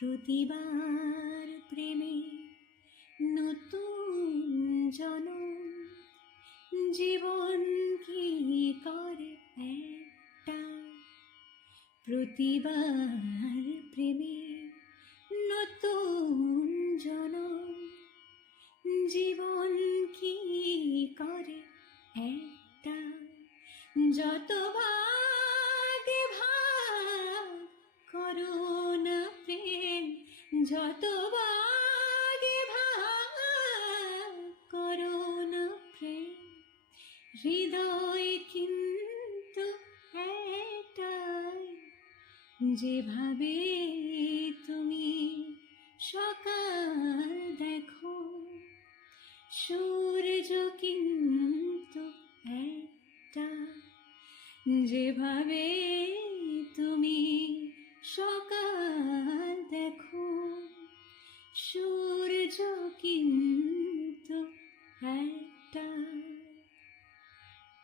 প্রতিবার প্রেমে নতুন জনম, জীবন কি করে একটা। প্রতিবার প্রেমে নতুন জনম, জীবন কি করে একটা। যত ভাগে ভাগ করো না প্রেম, যত ভাগে ভাগ করো না প্রেম, হৃদয় কিন্তু একটাই। যেভাবে তুমি সকাল দেখো, সূর্য কিন্তু একটা। যেভাবে তুমি সকাল দেখো, সূর্য কিন্তু